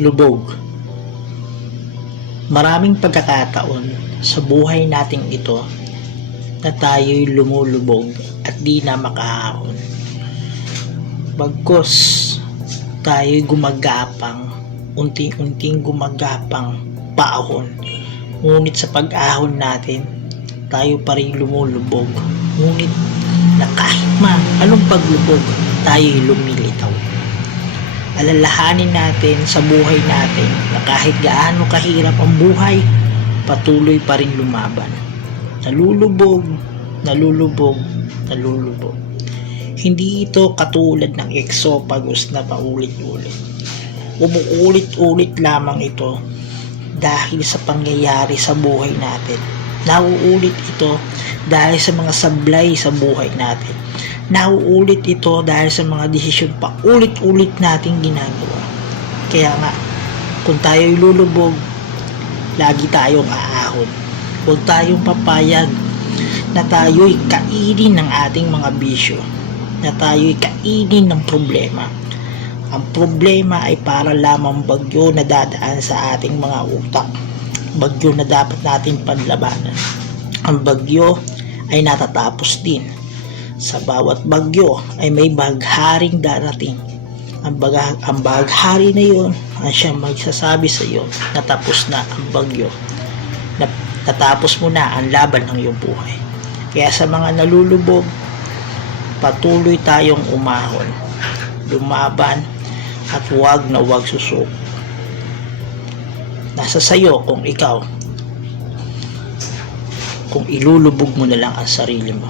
Lubog. Maraming pagkakataon sa buhay nating ito na tayo'y lumulubog at di na makaahon. Bagkus tayo'y gumagapang, unting-unting gumagapang paahon. Ngunit sa pag-ahon natin, tayo pa rin lumulubog. Ngunit na kahit anong paglubog, tayo'y lumilitaw. Alalahanin natin sa buhay natin na kahit gaano kahirap ang buhay, patuloy pa rin lumaban. Nalulubog, nalulubog, nalulubog. Hindi ito katulad ng esophagus na paulit-ulit. Umuulit-ulit lamang ito dahil sa pangyayari sa buhay natin. Nauulit ito dahil sa mga sablay sa buhay natin. Nauulit ito dahil sa mga desisyon pa ulit-ulit nating ginagawa. Kaya nga, kung tayo'y lulubog, lagi tayong aahon. Huwag tayong papayag na tayo'y kainin ng ating mga bisyo, na tayo'y kainin ng problema. Ang problema ay para lamang bagyo na dadaan sa ating mga utak. Bagyo na dapat natin panlabanan. Ang bagyo ay natatapos din. Sa bawat bagyo ay may bagharing darating. Ang baghari na yon ang siyang magsasabi sa iyo na tapos na ang bagyo. Natapos mo na ang laban ng iyong buhay. Kaya sa mga nalulubog, patuloy tayong umahon, lumaban, at huwag na huwag susuko. Nasa sayo kung ikaw, kung ilulubog mo na lang ang sarili mo.